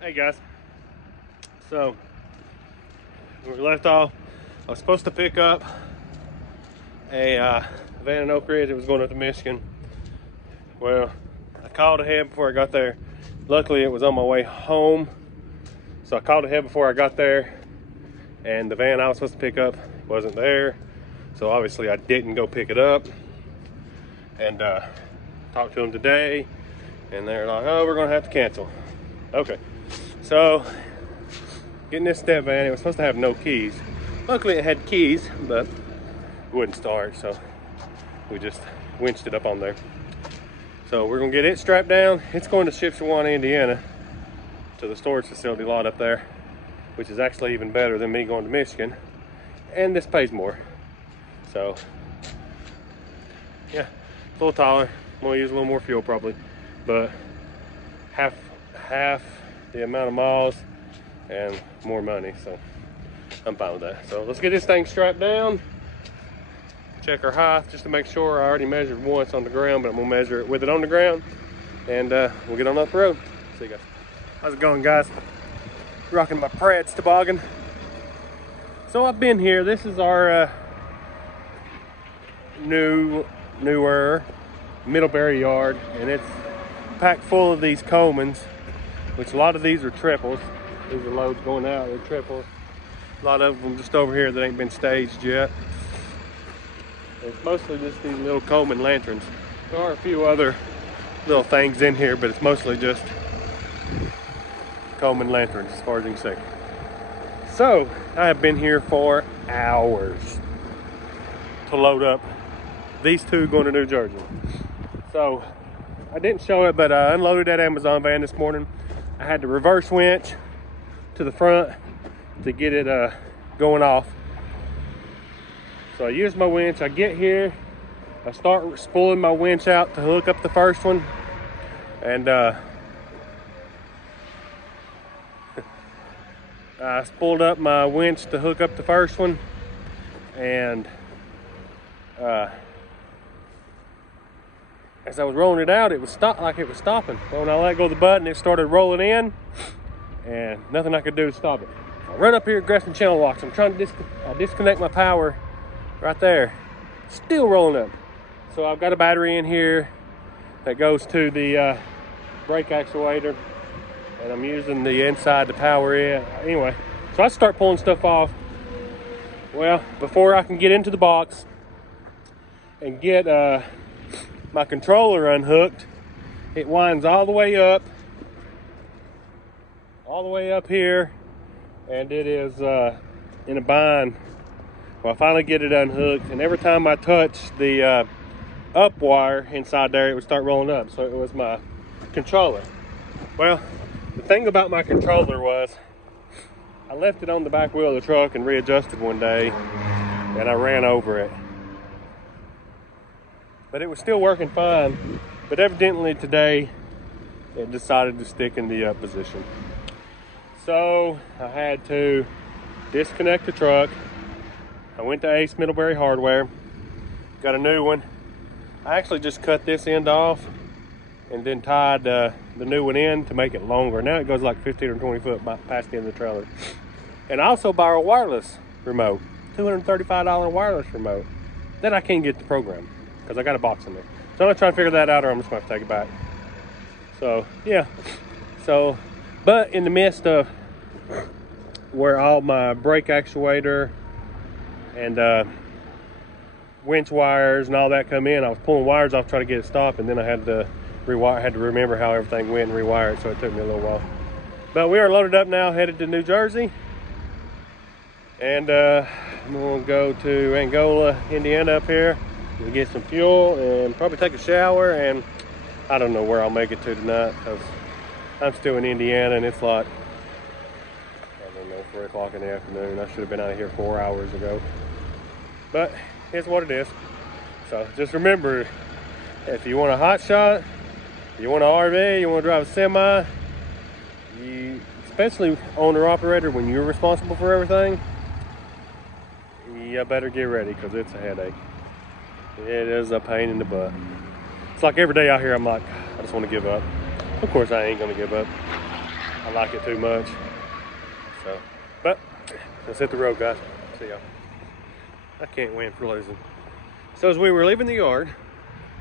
Hey guys, so when we left off, I was supposed to pick up a van in Oak Ridge that was going up to Michigan. Well, I called ahead before I got there. Luckily it was on my way home, so I called ahead before I got there, and the van I was supposed to pick up wasn't there, so obviously I didn't go pick it up. And talked to them today, and they're like, oh, we're gonna have to cancel. Okay. So, getting this step van, it was supposed to have no keys. Luckily it had keys, but it wouldn't start, so we just winched it up on there. So we're gonna get it strapped down. It's going to Shipshewana, Indiana, to the storage facility lot up there, which is actually even better than me going to Michigan. And this pays more. So, yeah, it's a little taller. I'm gonna use a little more fuel probably, but half the amount of miles and more money, so I'm fine with that. So let's get this thing strapped down, check our height just to make sure. I already measured once on the ground, but I'm gonna measure it with it on the ground, and we'll get on up the road. See you guys. How's it going, guys? Rocking my Pratt's toboggan. So I've been here. This is our newer Middlebury yard, and it's packed full of these Comans, which a lot of these are triples. These are loads going out, they're triples. A lot of them just over here that ain't been staged yet. It's mostly just these little Coman lanterns. There are a few other little things in here, but it's mostly just Coman lanterns as far as you can see. So I have been here for hours to load up these two going to New Jersey. So I didn't show it, but I unloaded that Amazon van this morning. I had to reverse winch to the front to get it going off. So I used my winch. I get here, I start spooling my winch out to hook up the first one, and I spooled up my winch to hook up the first one, and as I was rolling it out, it was like it was stopping. So when I let go of the button, it started rolling in, and nothing I could do to stop it. I run up here, grab some channel locks. I'm trying to disconnect my power right there. Still rolling up. So I've got a battery in here that goes to the brake actuator, and I'm using the inside to power it. Anyway, so I start pulling stuff off. Well, before I can get into the box and get my controller unhooked, it winds all the way up here, and it is in a bind. Well, I finally get it unhooked, and every time I touch the up wire inside there, it would start rolling up. So it was my controller. Well, the thing about my controller was I left it on the back wheel of the truck and readjusted one day, and I ran over it. But it was still working fine. But evidently today, it decided to stick in the up position. So I had to disconnect the truck. I went to Ace Middlebury Hardware, got a new one. I actually just cut this end off and then tied the new one in to make it longer. Now it goes like 15 or 20 foot past the end of the trailer. And I also borrowed a wireless remote, $235 wireless remote that I can't get the program because I got a box in there. So I'm gonna try and figure that out, or I'm just gonna have to take it back. So yeah, but in the midst of where all my brake actuator and winch wires and all that come in, I was pulling wires off trying to get it stopped, and then I had to remember how everything went and rewire it, so it took me a little while. But we are loaded up now, headed to New Jersey, and I'm gonna go to Angola, Indiana up here and get some fuel and probably take a shower, and I don't know where I'll make it to tonight because I'm still in Indiana and it's like, I don't know, 3 o'clock in the afternoon. I should have been out of here 4 hours ago. But it's what it is. So just remember, if you want a hot shot, you want an RV, you want to drive a semi, especially owner-operator, when you're responsible for everything, you better get ready because it's a headache. It is a pain in the butt. It's like every day out here, I'm like, I just want to give up. Of course, I ain't going to give up. I like it too much. So, but let's hit the road, guys. See y'all. I can't win for losing. So as we were leaving the yard,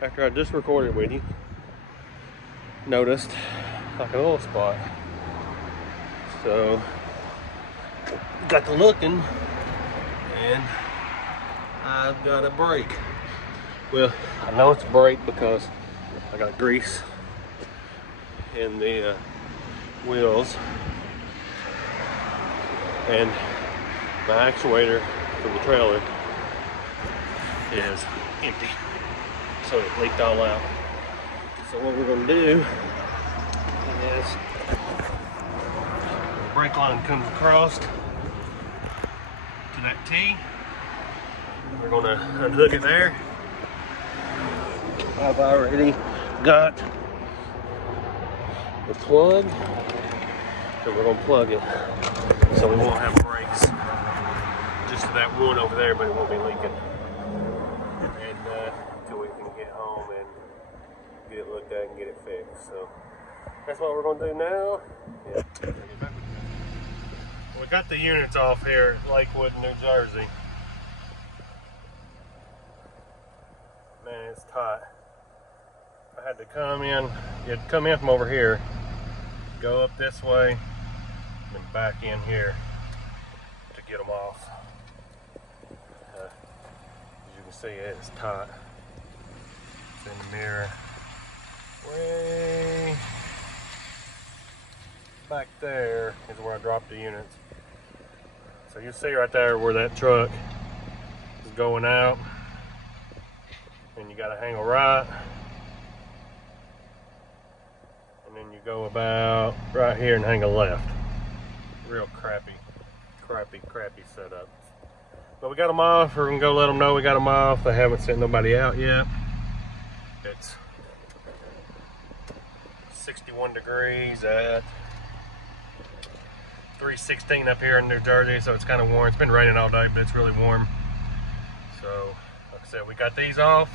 after I just recorded with you, noticed like a little spot. So got to looking, and I've got a brake. Well, I know it's a brake because I got grease in the wheels, and my actuator for the trailer is empty, so it leaked all out. So what we're going to do is the brake line comes across to that T. We're going to unhook it there. I've already got the plug, so we're going to plug it so we won't have brakes. Just to that one over there, but it won't be leaking. And until we can get home and get it looked at and get it fixed. So that's what we're gonna do now. Yeah. We got the units off here at Lakewood, New Jersey. Man, it's tight. I had to come in, you had to come in from over here, go up this way, and then back in here to get them off. As you can see, it's tight. It's in the mirror. Way back there is where I dropped the units. So you see right there where that truck is going out, and you got to hang a right, and then you go about right here and hang a left. Real crappy setup. But we got them off. We're gonna go let them know we got them off. They haven't sent nobody out yet. It's 61 degrees at 3:16 up here in New Jersey, so it's kind of warm. It's been raining all day, but it's really warm. So, like I said, we got these off,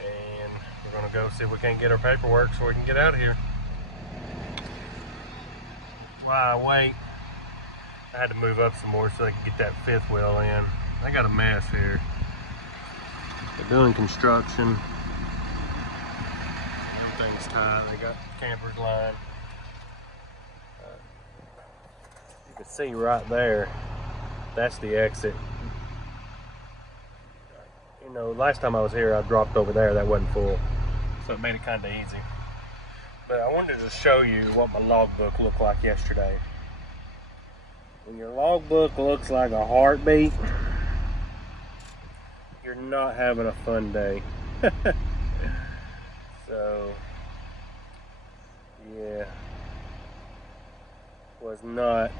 and we're gonna go see if we can't get our paperwork so we can get out of here. While I wait, I had to move up some more so I could get that fifth wheel in. I got a mess here. They're doing construction. Everything's tight. They got campers lined. You can see right there, that's the exit. You know, last time I was here, I dropped over there. That wasn't full, so it made it kind of easy. But I wanted to show you what my logbook looked like yesterday. When your logbook looks like a heartbeat, you're not having a fun day. So, yeah, was not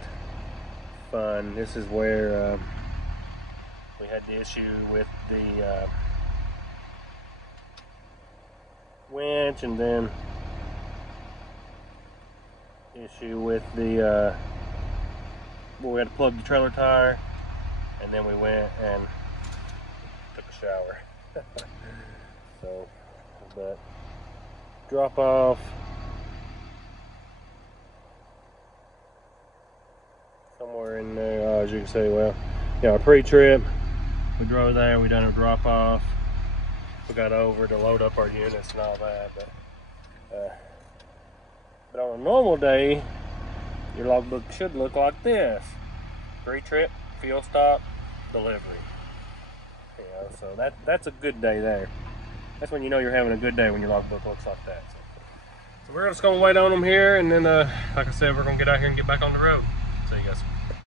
fun. This is where we had the issue with the winch, and then issue with the well, we had to plug the trailer tire, and then we went and took a shower. So, but drop off somewhere in there, as you can see. Well, yeah, our pre-trip, we drove there, we done a drop off, we got over to load up our units and all that. But on a normal day, your logbook should look like this: pre-trip, fuel stop, delivery. You know, so that's a good day there. That's when you know you're having a good day, when your logbook looks like that. So we're just gonna wait on them here, and then like I said, we're gonna get out here and get back on the road. See you guys.